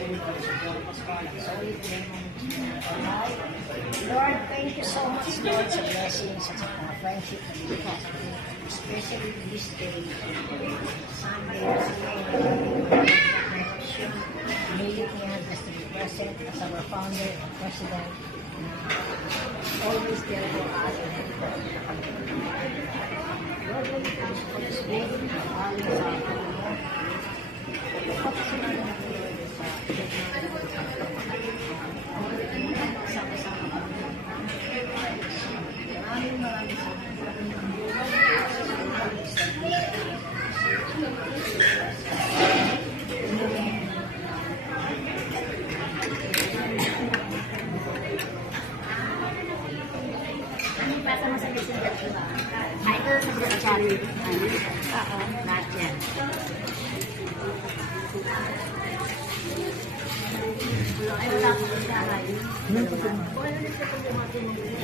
sa iyo para sa buwan Pascal. Solid Lord, thank you so much, Lord, sa blessings at sa mga friendship na binigay sa akin. Especially this day, Sunday, Milit niya just to be present as our founder and president. Always there for us and everybody na kami. Lord, let me finish for this day. Aling sa akin mo. Pati sila na natin sa sama-sama kami. Maraming Pasa mo sa messenger, diba? Ito sa group chat. Oo. Lahat yan. Ay, wala ko siya. Wala ko siya.